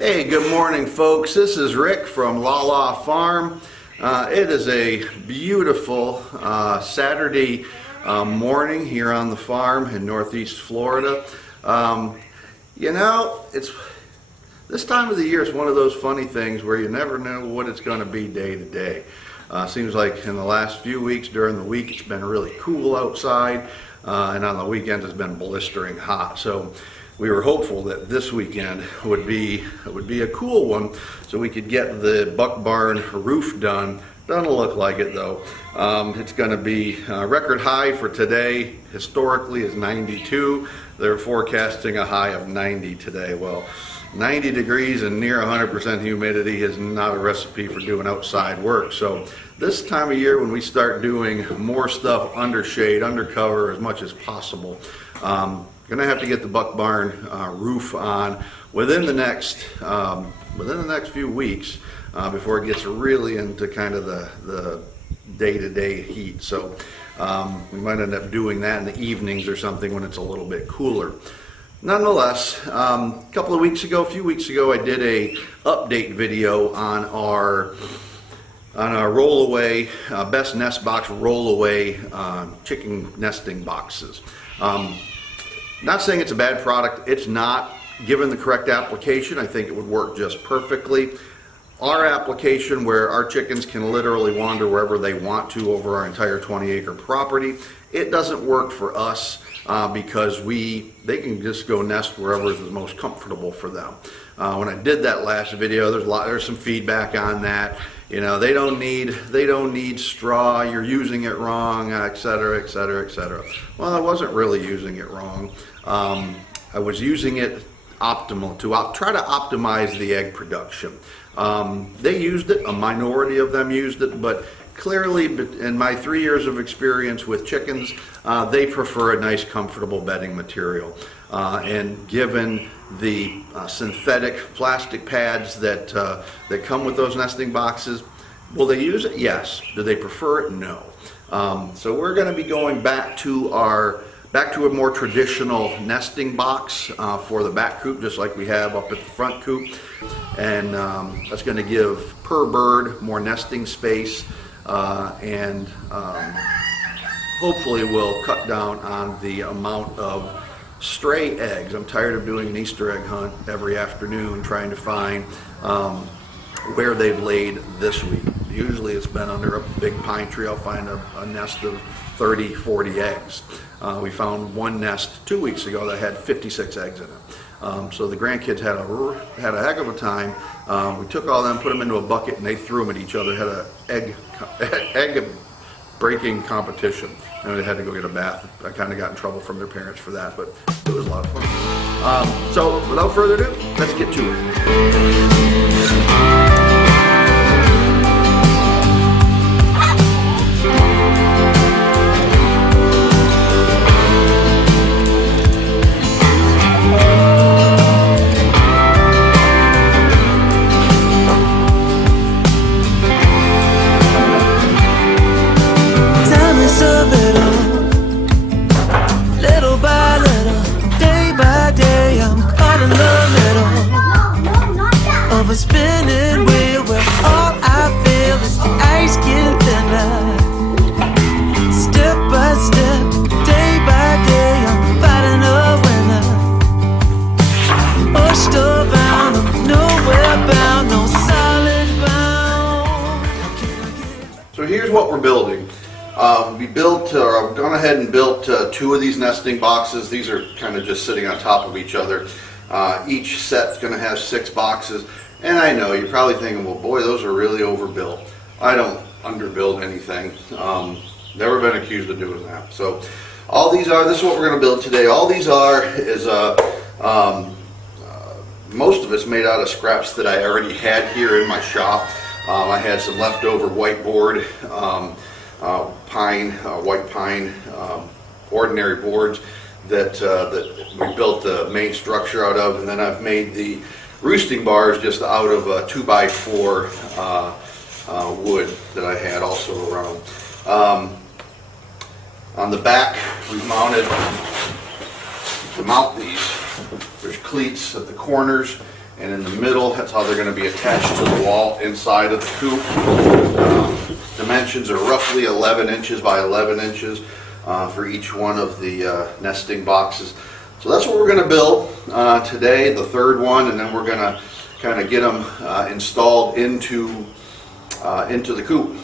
Hey, good morning folks. This is Rick from LaLa Farm. It is a beautiful Saturday morning here on the farm in Northeast Florida. It's this time of the year is one of those funny things where you never know what it's going to be day to day. Seems like in the last few weeks during the week it's been really cool outside, and on the weekends it's been blistering hot. So we were hopeful that this weekend would be a cool one, so we could get the buck barn roof done. Doesn't look like it though. It's going to be record high for today. Historically is 92. They're forecasting a high of 90 today. Well, 90 degrees and near 100% humidity is not a recipe for doing outside work. So this time of year, when we start doing more stuff under shade, under cover as much as possible, gonna have to get the buck barn roof on within the next few weeks before it gets really into kind of the day-to-day heat. So we might end up doing that in the evenings or something when it's a little bit cooler. Nonetheless, a few weeks ago, I did a update video on our rollaway best nest box rollaway chicken nesting boxes. Not saying it's a bad product. It's not. Given the correct application, I think it would work just perfectly. Our application, where our chickens can literally wander wherever they want to over our entire 20-acre property, it doesn't work for us because they can just go nest wherever is the most comfortable for them. When I did that last video, there's some feedback on that. You know, they don't need straw, you're using it wrong, etc., etc., etc. Well, I wasn't really using it wrong. I was using it optimal to try to optimize the egg production. They used it, a minority of them used it, but clearly in my 3 years of experience with chickens, they prefer a nice comfortable bedding material. And given the synthetic plastic pads that come with those nesting boxes, will they use it? Yes. Do they prefer it? No. So we're going to be going back to a more traditional nesting box for the back coop, just like we have up at the front coop. And that's going to give per bird more nesting space, and hopefully will cut down on the amount of stray eggs. I'm tired of doing an Easter egg hunt every afternoon trying to find where they've laid this week. Usually it's been under a big pine tree. I'll find a nest of 30, 40 eggs. We found one nest 2 weeks ago that had 56 eggs in it. So the grandkids had a heck of a time. We took all them, put them into a bucket, and they threw them at each other. Had an egg breaking competition, and they had to go get a bath. I kind of got in trouble from their parents for that, but it was a lot of fun. So without further ado, let's get to it. A spinning wheel where all I feel is the ice getting thinner. Step by step, day by day, I'm fighting a winner. Pushed around, I'm nowhere bound, no solid ground. So here's what we're building. I've gone ahead and built 2 of these nesting boxes. These are kind of just sitting on top of each other. Each set's going to have 6 boxes. And I know you're probably thinking, well, boy, those are really overbuilt. I don't underbuild anything. Never been accused of doing that. So all these are, this is what we're going to build today. All these are is most of it's made out of scraps that I already had here in my shop. I had some leftover whiteboard, white pine, ordinary boards that we built the main structure out of, and then I've made the roosting bars just out of a 2x4 wood that I had also around. On the back, we've mounted, to mount these, there's cleats at the corners and in the middle, that's how they're going to be attached to the wall inside of the coop. Dimensions are roughly 11 inches by 11 inches for each one of the nesting boxes. So that's what we're going to build today, the third one, and then we're going to kind of get them installed into the coop.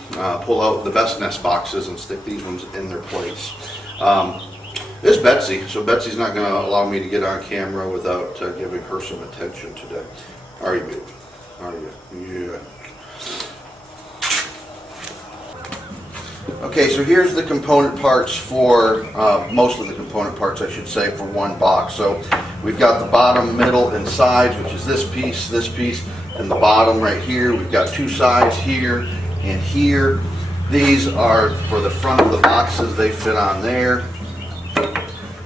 Pull out the best nest boxes and stick these ones in their place. This is Betsy, so Betsy's not going to allow me to get on camera without giving her some attention today. Are you, baby? Are you? Yeah. Okay, so here's the component parts for, most of the component parts I should say, for one box. So we've got the bottom, middle, and sides, which is this piece, and the bottom right here. We've got two sides here and here. These are for the front of the boxes, they fit on there.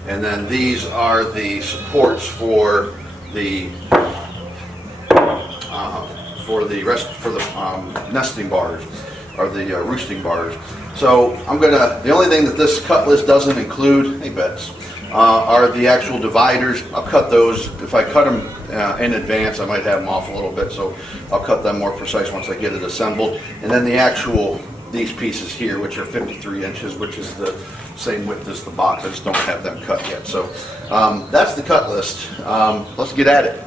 And then these are the supports for the nesting bars, or the roosting bars. So the only thing that this cut list doesn't include, hey Bets, are the actual dividers. I'll cut those. If I cut them in advance, I might have them off a little bit, so I'll cut them more precise once I get it assembled. And then the actual, these pieces here, which are 53 inches, which is the same width as the box. I just don't have them cut yet. So that's the cut list. Let's get at it.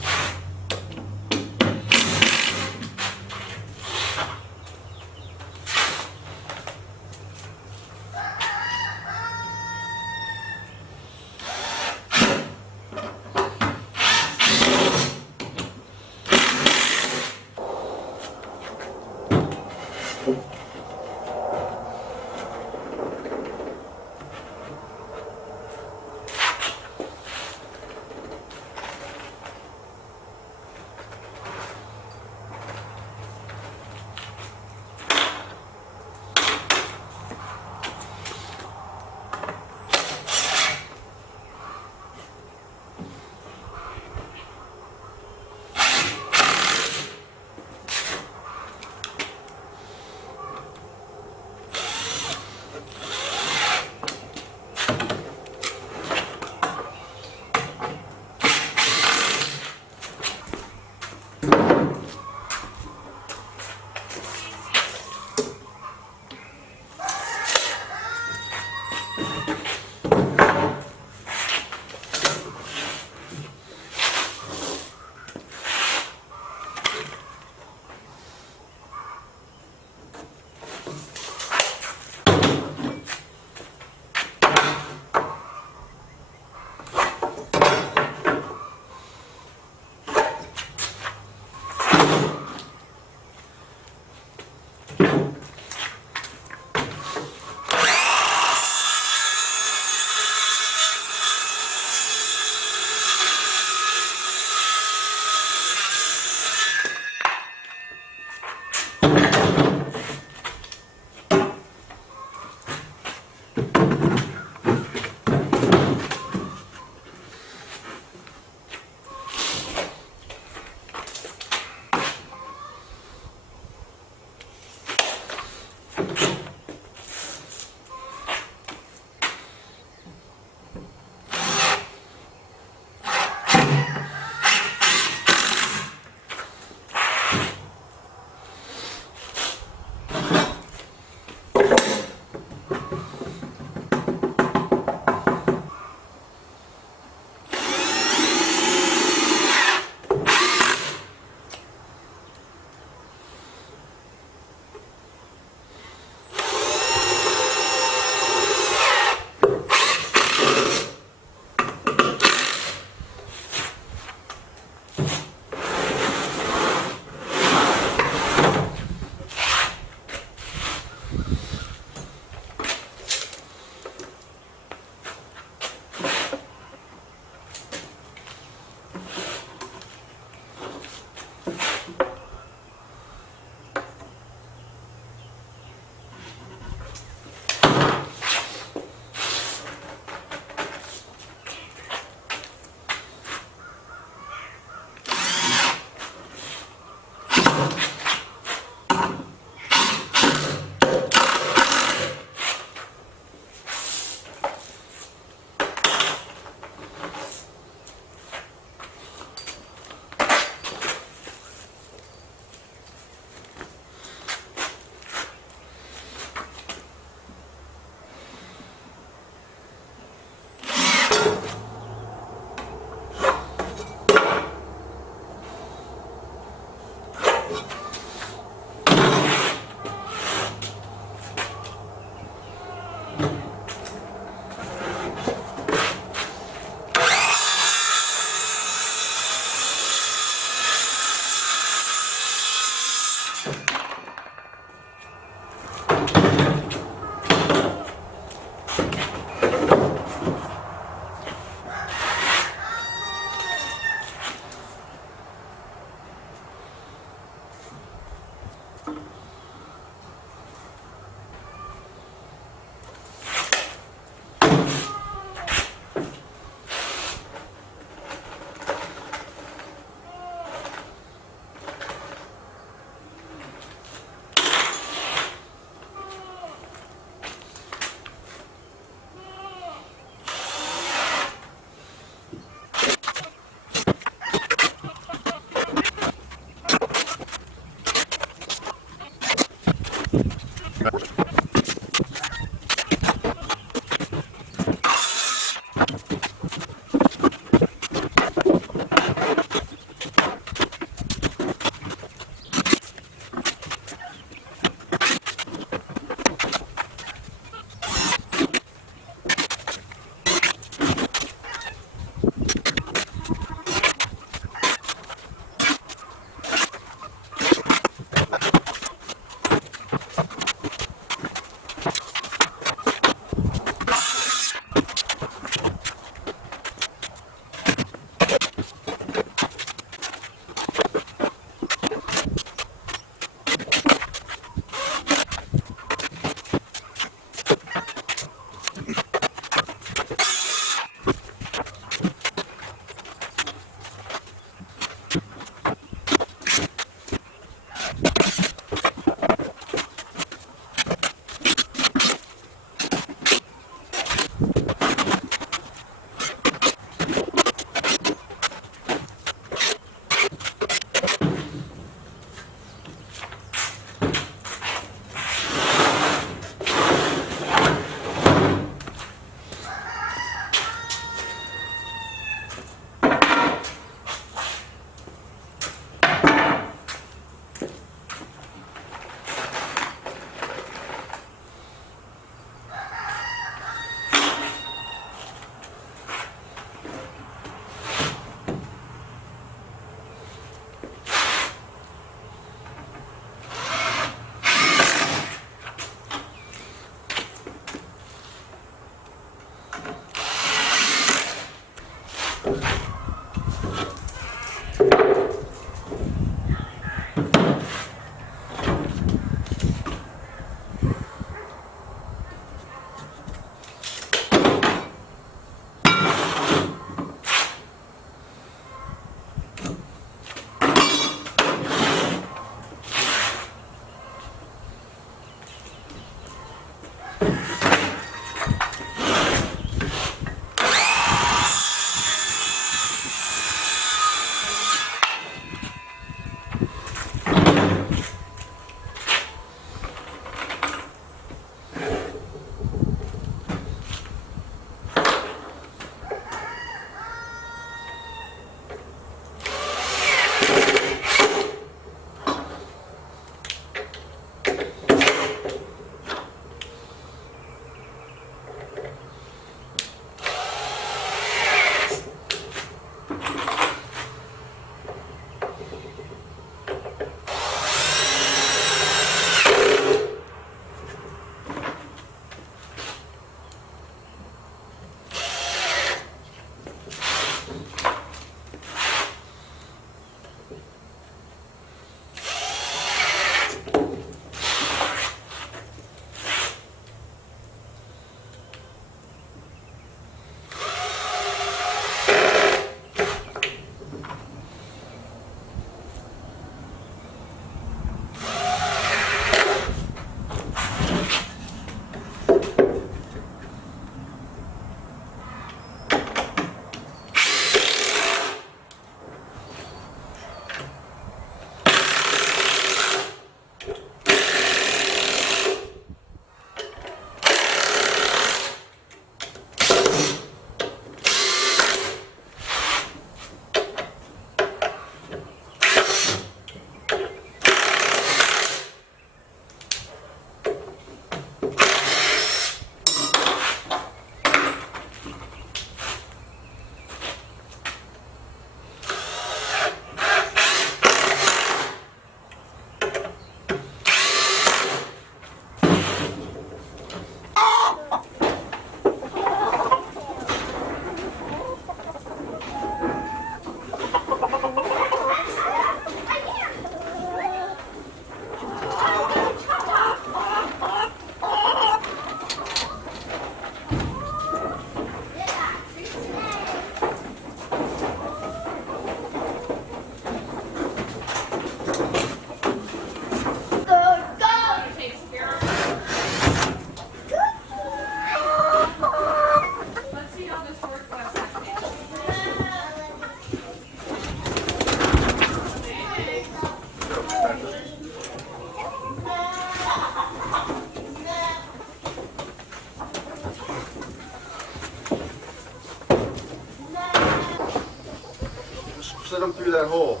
that hole.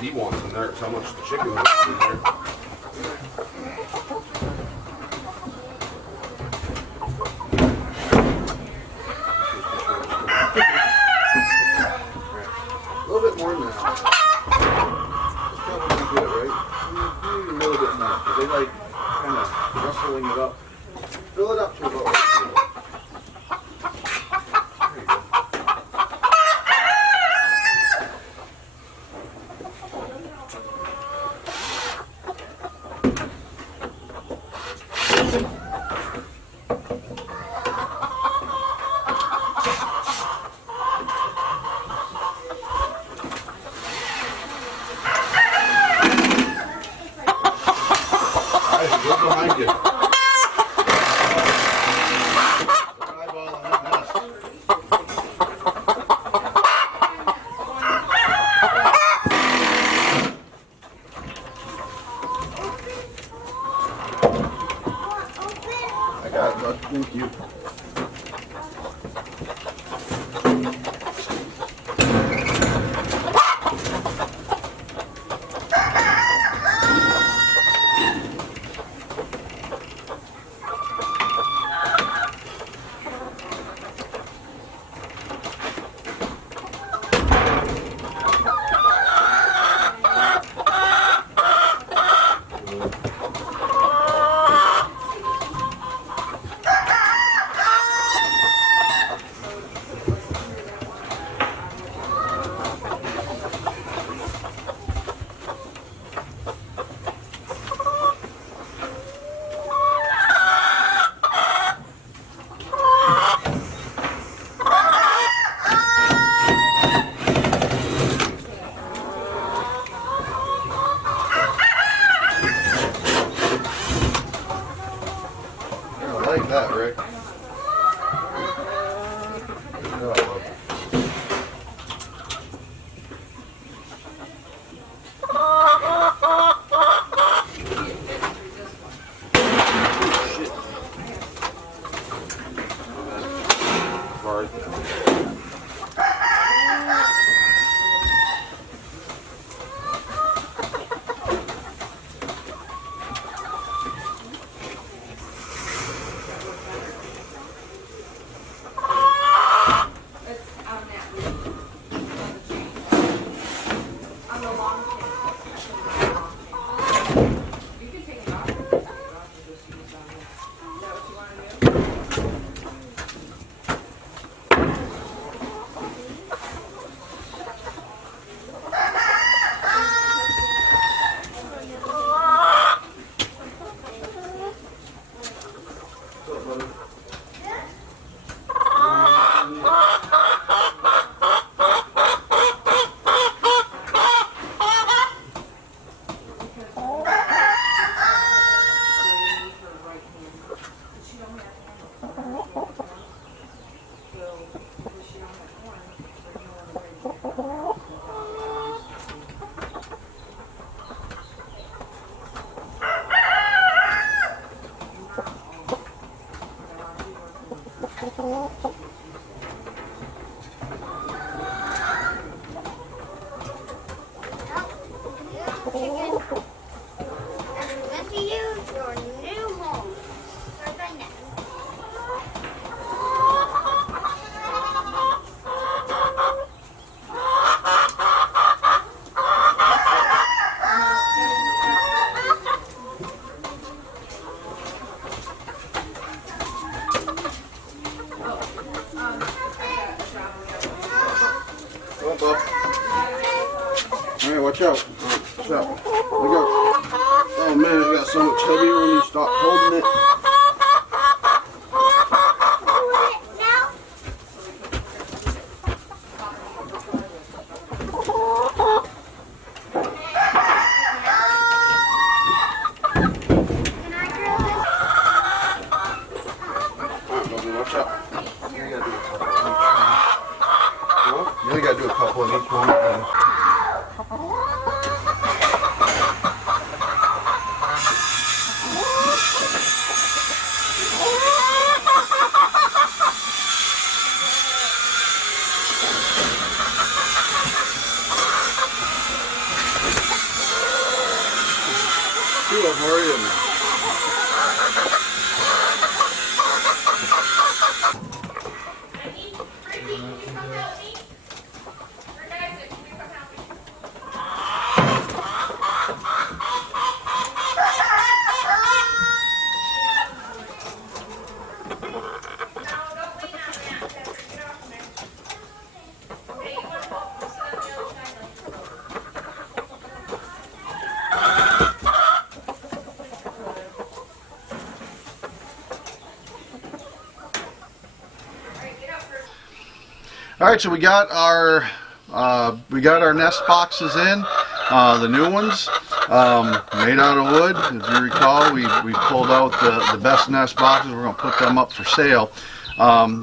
He wants in there. It's how much the chicken is in there. A little bit more than that. That's probably good, right? Maybe a little bit more. 'Cause they like kind of rustling it up. Fill it up to about right here. There you go. Right behind you. Eyeball on that mess. I got it, bud. Thank you. I like that, Rick. Good job, bud. Sorry. Let me use your new home. Start right now. watch out. Watch out. Look out. Oh man, it got so much heavier when you stop holding it. Watch out. You only gotta do a couple of each one. Two of them already in there. All right, so we got our nest boxes in, the new ones, made out of wood. If you recall, we pulled out the best nest boxes. We're going to put them up for sale.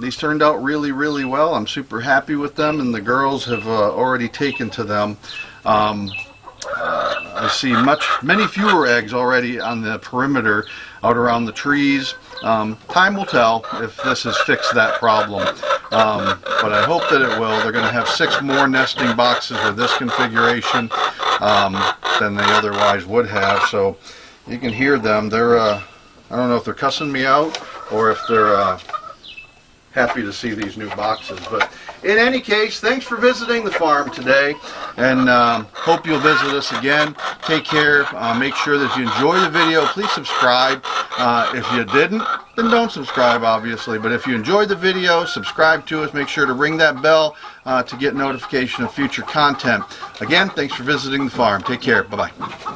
These turned out really, really well. I'm super happy with them, and the girls have already taken to them. I see many fewer eggs already on the perimeter out around the trees. Time will tell if this has fixed that problem. But I hope that it will. They're going to have 6 more nesting boxes with this configuration than they otherwise would have. So you can hear them. They're I don't know if they're cussing me out or if they're happy to see these new boxes. But in any case, thanks for visiting the farm today, and hope you'll visit us again. Take care. Make sure that if you enjoy the video, please subscribe. If you didn't, then don't subscribe, obviously. But if you enjoyed the video, subscribe to us. Make sure to ring that bell to get notification of future content. Again, thanks for visiting the farm. Take care. Bye-bye.